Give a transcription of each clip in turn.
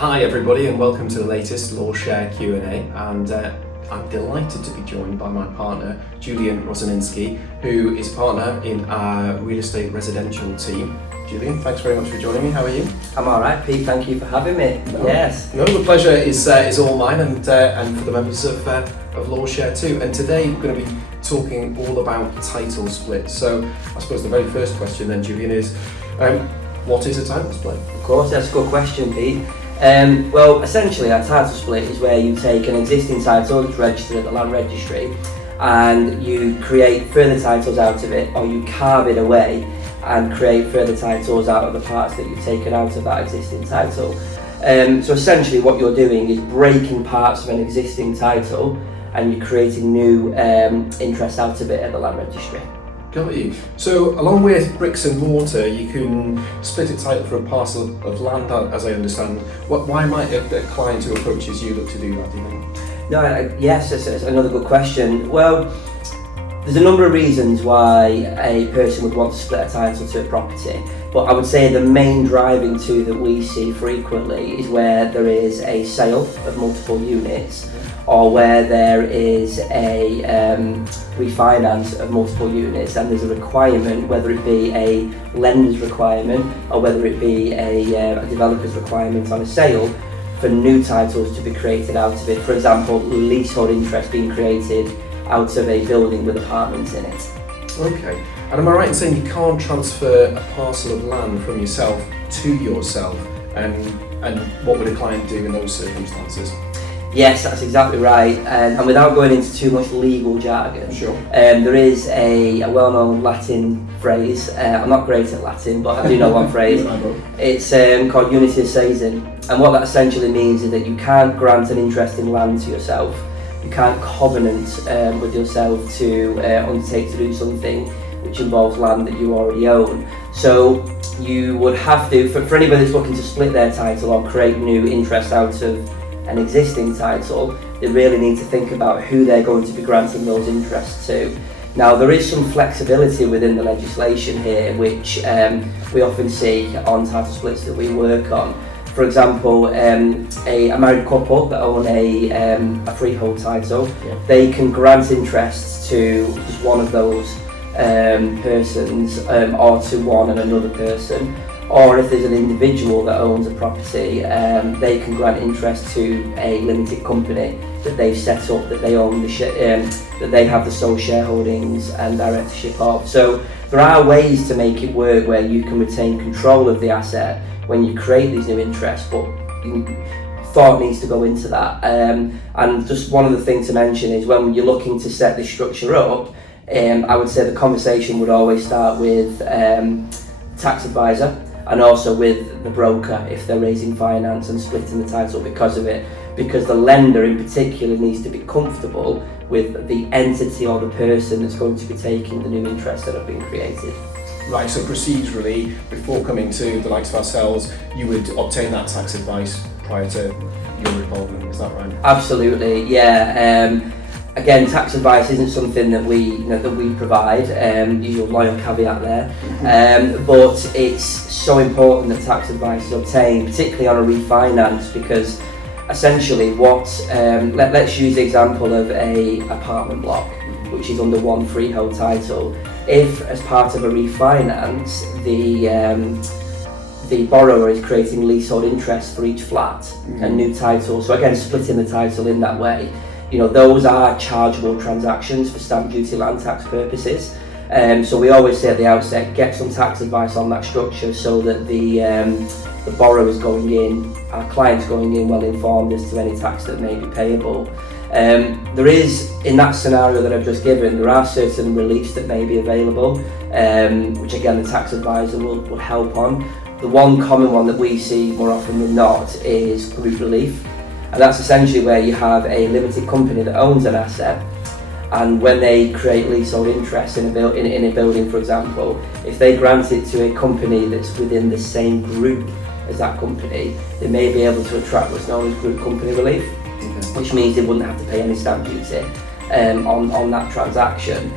Hi everybody and welcome to the latest Lawshare Q&A, and I'm delighted to be joined by my partner Julian Rogozinski, who is a partner in our real estate residential team. Julian, thanks very much for joining me. How are you? I'm alright, Pete, thank you for having me. Yes. No, the pleasure is all mine and for the members of Lawshare too. And today we're going to be talking all about title split. So I suppose the very first question then, Julian, is what is a title split? Of course, that's a good question, Pete. Well, essentially a title split is where you take an existing title that's registered at the land registry and you create further titles out of it, or you carve it away and create further titles out of the parts that you've taken out of that existing title. So essentially what you're doing is breaking parts of an existing title and you're creating new interest out of it at the land registry. Got you. So along with bricks and mortar, you can split a title for a parcel of land, as I understand. Why might a client who approaches you look to do that, do you think? No, yes, it's another good question. Well, there's a number of reasons why a person would want to split a title to a property, but I would say the main driving two that we see frequently is where there is a sale of multiple units, or where there is a refinance of multiple units and there's a requirement, whether it be a lender's requirement or whether it be a developer's requirement on a sale, for new titles to be created out of it. For example, leasehold interest being created out of a building with apartments in it. Okay, and am I right in saying you can't transfer a parcel of land from yourself to yourself, and what would a client do in those circumstances? Yes, that's exactly right, and without going into too much legal jargon, sure. There is a well-known Latin phrase. I'm not great at Latin, but I do know one phrase. It's called unitas seizin, and what that essentially means is that you can't grant an interest in land to yourself. You can't covenant with yourself to undertake to do something which involves land that you already own. So you would have to, for anybody that's looking to split their title or create new interest out of an existing title, they really need to think about who they're going to be granting those interests to. Now, there is some flexibility within the legislation here, which we often see on title splits that we work on. For example, a married couple that own a freehold title, they can grant interests to just one of those persons, or to one and another person. Or if there's an individual that owns a property, they can grant interest to a limited company that they've set up, that they own that they have the sole shareholdings and directorship of. So there are ways to make it work where you can retain control of the asset when you create these new interests, but thought needs to go into that. And just one other thing to mention is when you're looking to set this structure up, I would say the conversation would always start with tax advisor, and also with the broker if they're raising finance and splitting the title because of it, because the lender in particular needs to be comfortable with the entity or the person that's going to be taking the new interests that have been created. Right, so procedurally, before coming to the likes of ourselves, you would obtain that tax advice prior to your involvement, is that right? Absolutely, yeah. Again, tax advice isn't something that we provide. Usual loyal caveat there, but it's so important that tax advice is obtained, particularly on a refinance, because essentially let's use the example of a apartment block which is under one freehold title. If as part of a refinance the borrower is creating leasehold interest for each flat and new title, so again splitting the title in that way, those are chargeable transactions for stamp duty land tax purposes. So we always say at the outset, get some tax advice on that structure so that the borrower is going in, our client's going in well informed as to any tax that may be payable. There is, in that scenario that I've just given, there are certain reliefs that may be available, which again the tax advisor will help on. The one common one that we see more often than not is group relief. And that's essentially where you have a limited company that owns an asset, and when they create leasehold interest in a building, for example, if they grant it to a company that's within the same group as that company, they may be able to attract what's known as group company relief, which means they wouldn't have to pay any stamp duty on that transaction.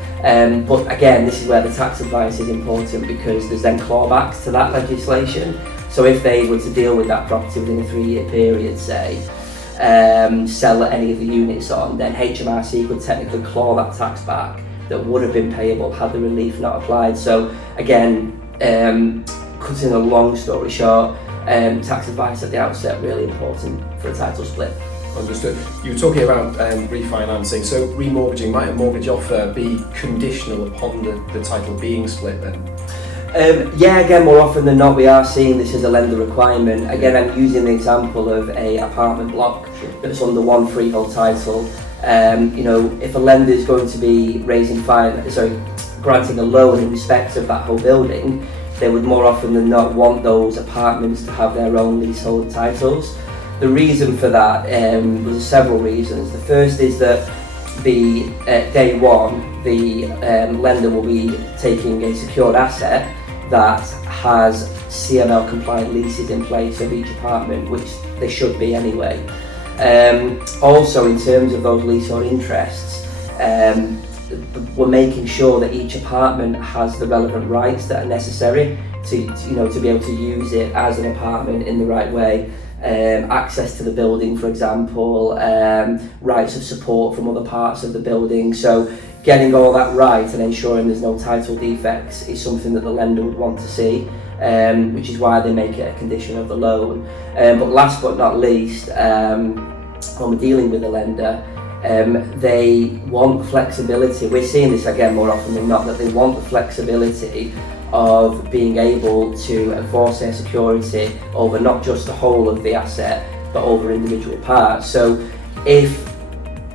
But again, this is where the tax advice is important, because there's then clawbacks to that legislation. So if they were to deal with that property within a 3-year period, say, sell any of the units on, then HMRC could technically claw that tax back that would have been payable had the relief not applied. So again, cutting a long story short, tax advice at the outset really important for a title split. Understood. You were talking about refinancing, so remortgaging, might a mortgage offer be conditional upon the title being split then? Yeah, again, more often than not we are seeing this as a lender requirement. Again, I'm using the example of a apartment block that's under one freehold title. You know, if a lender is going to be granting a loan in respect of that whole building, they would more often than not want those apartments to have their own leasehold titles. The reason for that was several reasons. The first is that day one, the lender will be taking a secured asset that has CML compliant leases in place of each apartment, which they should be anyway. Also, in terms of those leasehold interests, we're making sure that each apartment has the relevant rights that are necessary to be able to use it as an apartment in the right way. Access to the building, for example, rights of support from other parts of the building. So getting all that right and ensuring there's no title defects is something that the lender would want to see, which is why they make it a condition of the loan. But last but not least, when we're dealing with the lender, they want flexibility. We're seeing this again more often than not, that they want the flexibility of being able to enforce their security over not just the whole of the asset but over individual parts. So if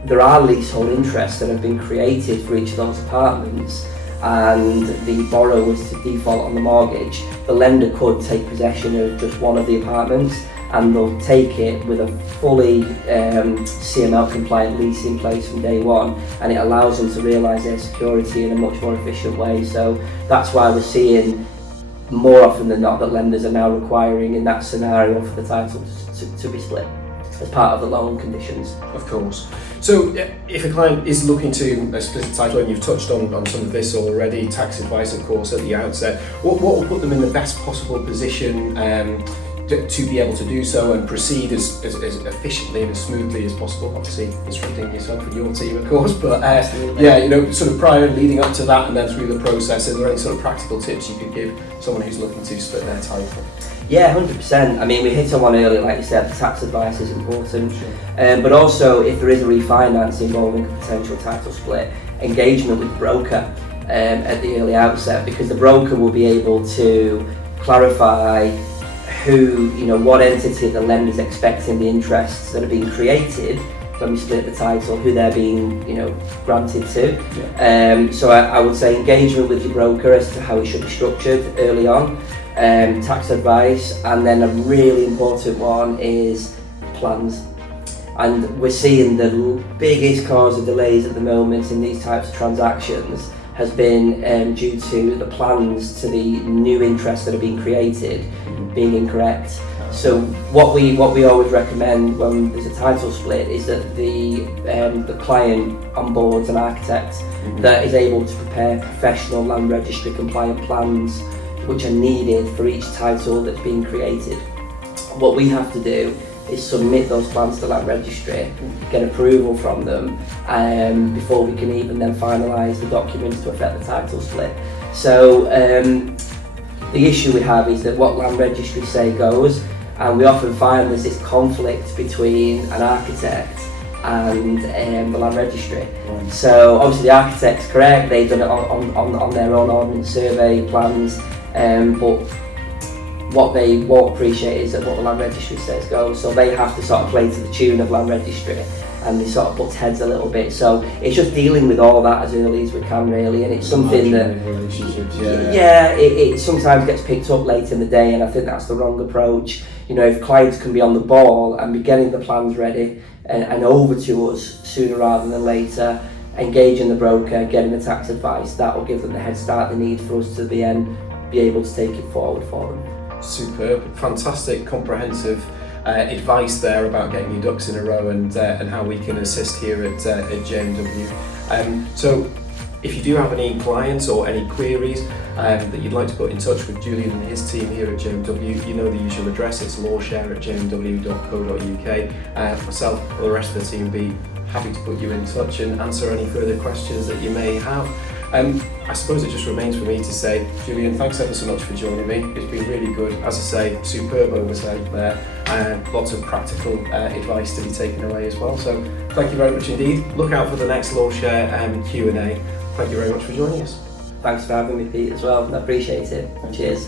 there are leasehold interests that have been created for each of those apartments and the borrower was to default on the mortgage, the lender could take possession of just one of the apartments and they'll take it with a fully CML compliant lease in place from day one, and it allows them to realise their security in a much more efficient way. So that's why we're seeing more often than not that lenders are now requiring in that scenario for the title to be split as part of the loan conditions. Of course. So if a client is looking to split a title, and you've touched on some of this already, tax advice of course at the outset, what will put them in the best possible position to be able to do so and proceed as efficiently and as smoothly as possible? Obviously instructing yourself and your team of course, but sort of prior and leading up to that and then through the process, are there any sort of practical tips you could give someone who's looking to split their title? Yeah, 100%. I mean, we hit on one earlier, like you said, the tax advice is important. Sure. But also, if there is a refinance involving a potential title split, engagement with the broker at the early outset, because the broker will be able to clarify what entity the lender's expecting the interests that are being created when we split the title, who they're being granted to. Yeah. So I would say engagement with your broker as to how it should be structured early on. Tax advice, and then a really important one is plans. And we're seeing the biggest cause of delays at the moment in these types of transactions has been due to the plans to the new interests that are being created being incorrect. So what we always recommend when there's a title split is that the client onboards an architect that is able to prepare professional land registry compliant plans which are needed for each title that's being created. What we have to do is submit those plans to the land registry, get approval from them before we can even then finalise the documents to affect the title split. So the issue we have is that what land registry say goes, and we often find there's this conflict between an architect and the land registry. Right. So obviously the architect's correct, they've done it on their own ordnance survey plans, but what they won't appreciate is that what the land registry says goes, so they have to sort of play to the tune of land registry, and they sort of butt heads a little bit. So it's just dealing with all that as early as we can really, and it's something that it sometimes gets picked up late in the day, and I think that's the wrong approach. If clients can be on the ball and be getting the plans ready and over to us sooner rather than later, engaging the broker, getting the tax advice, that will give them the head start they need for us to be able to take it forward for them. Superb, fantastic, comprehensive advice there about getting your ducks in a row and how we can assist here at JMW. So If you do have any clients or any queries that you'd like to put in touch with Julian and his team here at JMW, you know the usual address, it's lawshare@jmw.co.uk. Myself or the rest of the team will be happy to put you in touch and answer any further questions that you may have. I suppose it just remains for me to say, Julian, thanks ever so much for joining me. It's been really good. As I say, superb oversight there. Lots of practical advice to be taken away as well. So thank you very much indeed. Look out for the next Lawshare Q&A. Thank you very much for joining us. Thanks for having me, Pete, as well. I appreciate it. Cheers.